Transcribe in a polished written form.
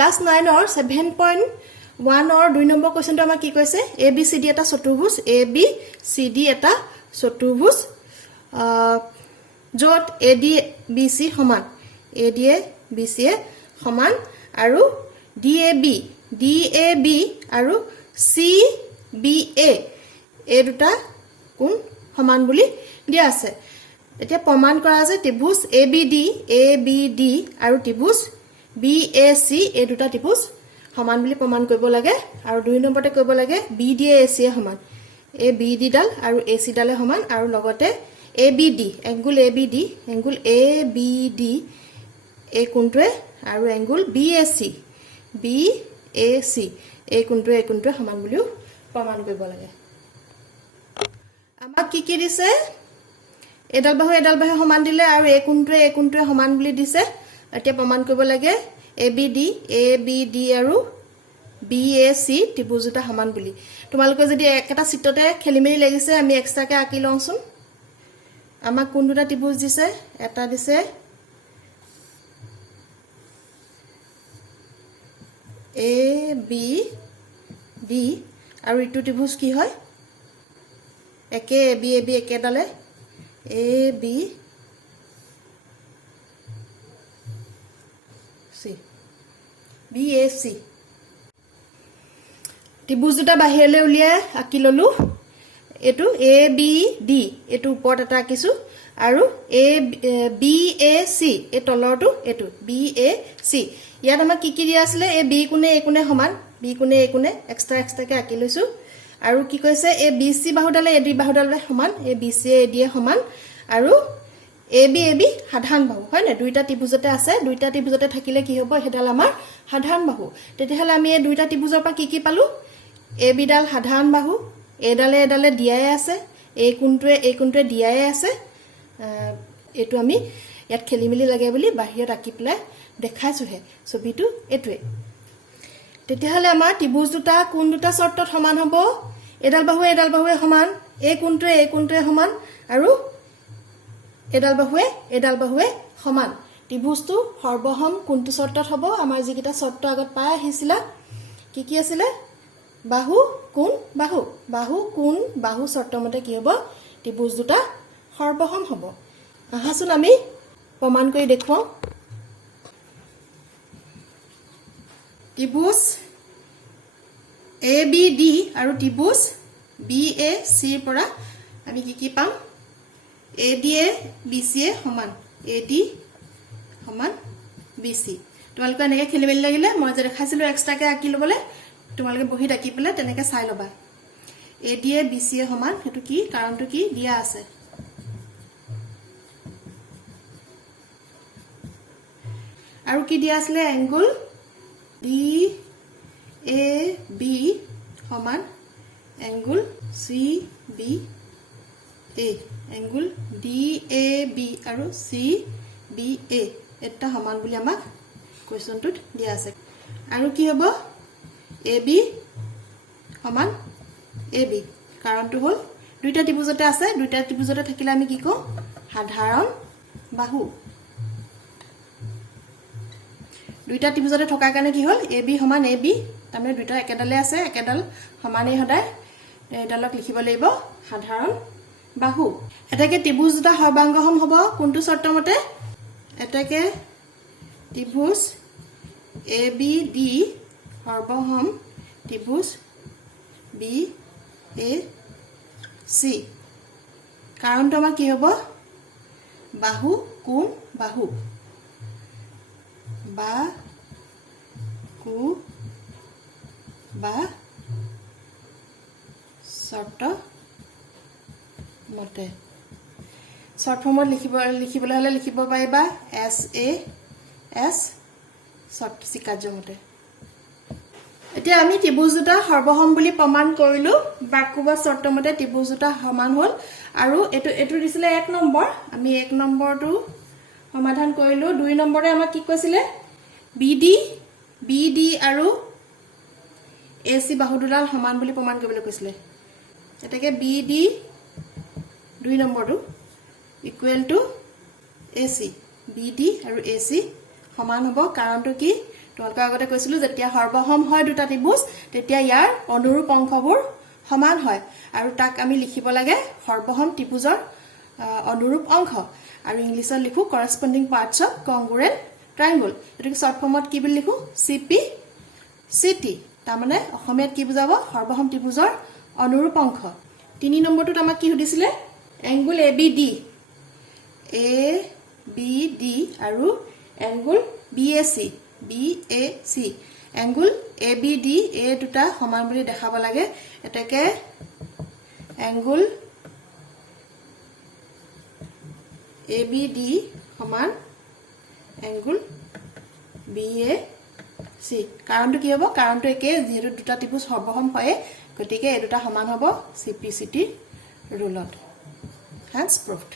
class 9 or 7.1 or 2 number কোৱেশ্চনটো আমাৰ কি কৈছে ABCD এটা চতুৰ্ভুজ ABCD এটা চতুৰ্ভুজ যত ADBC সমান ADBC সমান আৰু DAB আৰু CBA এই দুটা কোণ সমান বুলি দিয়া আছে এতিয়া প্ৰমাণ কৰা আছে ত্ৰিভুজ ABD আৰু ত্ৰিভুজ BAC এই দুটা ত্ৰিভুজ সমান বুলি প্ৰমাণ কৰিব লাগে আৰু 2 নম্বৰতে কৰিব লাগে BD AC সমান BD ডাল আৰু AC ডালে সমান আৰু লগতে ABD এংগুল ABD এই কোণটোৱে আৰু এংগুল BAC এই কোণটোৱে সমান বুলিও প্ৰমাণ কৰিব লাগে আমাক কি দিছে এডাল বাহু সমান দিলে আৰু এই কোণটোৱে সমান বুলি দিছে এতিয়া প্ৰমাণ কৰিব লাগে ABD আৰু BAC ত্ৰিভুজ দুটা সমান বুলি তোমালোকে যদি একটা চিত্ৰতে খেলিমেলি লাগিছে আমি এক্সট্ৰাকে আঁকি লওঁচোন আমাক কোন দুটা ত্ৰিভুজ দিছে এটা দিছে ABD আৰু ইটো ত্ৰিভুজ কি হয় একে AB একেডালে BAC ত্ৰিভুজ দুটা বাহিৰলৈ উলিয়াই আঁকি ললো এটো ABD এটো ওপৰত এটা আঁকিছো আৰু BAC এই তলৰটো এটো BAC ইয়াত আমাৰ কি দিয়া আছিল এই B কোণে A কোণে সমান B কোণে A কোণে এক্সট্ৰাকে আঁকি লৈছো আৰু কি কৈছে এই BC বাহুডালে AD বাহুডালে সমান এই BC AD সমান আৰু AB সাধাৰণ বাহু হয় না দুইটা ত্ৰিভুজতে আছে দুইটা ত্ৰিভুজতে থাকিলে কি হ'ব হেডাল আমাৰ সাধাৰণ বাহু তেতিয়াহলে আমি এই দুইটা ত্ৰিভুজৰ পৰা কি পালো AB ডাল সাধাৰণ বাহু এডালে দিয়াই আছে এই কোণটোৱে দিয়াই আছে এটো আমি ইয়াত খেলিমেলি লাগে বুলি বাহিৰত আঁকি পেলাই দেখাইছোহে ছবিটো এটোৱে তেতিয়াহলে আমাৰ ত্ৰিভুজ দুটা কোণ দুটা শৰ্তত সমান হ'ব এডাল বাহুৱে সমান এই কোণটোৱে সমান আৰু এডাল বাহুৱে সমান ত্ৰিভুজটো সৰ্বসম কোনটো শৰ্তত হ'ব আমাৰ যিকিটা শৰ্ত আগত পাই আহিছিলা কি আছিল বাহু কোণ বাহু শৰ্তমতে কি হ'ব ত্ৰিভুজ দুটা সৰ্বসম হ'ব আহাচোন আমি প্ৰমাণ কৰি দেখুৱাও ত্ৰিভুজ ABD আৰু ত্ৰিভুজ BAC ৰ পৰা আমি কি পাম AD BC সমান AD সমান BC তোমালোকে এনেকৈ খেলিমেলি লাগিলে মই যে দেখাইছিলো এক্সট্ৰাকে আঁকি ল'বলৈ তোমালোকে বহিত আঁকি পেলাই তেনেকৈ চাই ল'বা AD BC সমান সেইটো কি কাৰণটো কি দিয়া আছে আৰু কি দিয়া আছিল এংগুল DAB সমান এংগুল CBA এংগুল DAB আৰু CBA এটা সমান বুলি আমাক কোৱেশ্চনটোত দিয়া আছে আৰু কি হ'ব AB সমান AB কাৰণটো হ'ল দুইটা ত্ৰিভুজতে আছে দুইটা ত্ৰিভুজতে থাকিলে আমি কি কওঁ সাধাৰণ বাহু দুইটা ত্ৰিভুজতে থকাৰ কাৰণে কি হ'ল AB সমান AB তাৰমানে দুইটা একেডালে আছে একেডাল সমানেই সদায় এডালক লিখিব লাগিব সাধাৰণ বাহু এটাকে ত্ৰিভুজ দুটা সৰ্বাংগসম হ'ব কোনটো শৰ্ত মতে এটাকে ত্ৰিভুজ ABD সৰ্বসম ত্ৰিভুজ BAC কাৰণটো আমাৰ কি হ'ব বাহু কোণ বাহু বা শৰ্ত মতে শৰ্ট ফৰ্মত লিখিবলৈ হলে লিখিব পাৰিবা SAS শৰ্ট চিকাৰ্য মতে এতিয়া আমি ত্ৰিভুজ দুটা সৰ্বসম বুলি প্ৰমাণ কৰিলো বাকুবা শৰ্ত মতে ত্ৰিভুজ দুটা সমান হ'ল আৰু এটো দিছিলে 1 নম্বৰ আমি 1 নম্বৰটো সমাধান কৰিলো 2 নম্বৰে আমাক কি কৈছিলে BD আৰু AC বাহু দুডাল সমান বুলি প্ৰমাণ কৰিবলৈ কৈছিলে এটাকে BD 2 নম্বৰটো ইকুৱেল টু AC BD আৰু AC সমান হ'ব কাৰণটো কি তোমালোকৰ আগতে কৈছিলো যেতিয়া সৰ্বসম হয় দুটা ত্ৰিভুজ তেতিয়া ইয়াৰ অনুৰূপ অংশবোৰ সমান হয় আৰু তাক আমি লিখিব লাগে সৰ্বসম ত্ৰিভুজৰ অনুৰূপ অংশ আৰু ইংলিছত লিখো corresponding parts of congruent triangle এটাকে শৰ্ট ফৰ্মত কি বুলি লিখো CP CT তাৰ মানে অসমীয়াত কি বুজাব সৰ্বসম ত্ৰিভুজৰ অনুৰূপ অংশ 3 নম্বৰটোত আমাক কি সুধিছিলে এংগুল ABD ABD আৰু এংগুল BAC এংগুল ABD এ দুটা সমান বুলি দেখাব লাগে এটাকে এংগুল ABD সমান এংগুল BAC কাৰণটো কি হ'ব কাৰণটো একে যেহেতু দুটা ত্ৰিভুজ সৰ্বসম হয় গতিকে এই দুটা সমান হ'ব CPCT ৰুলত hence proved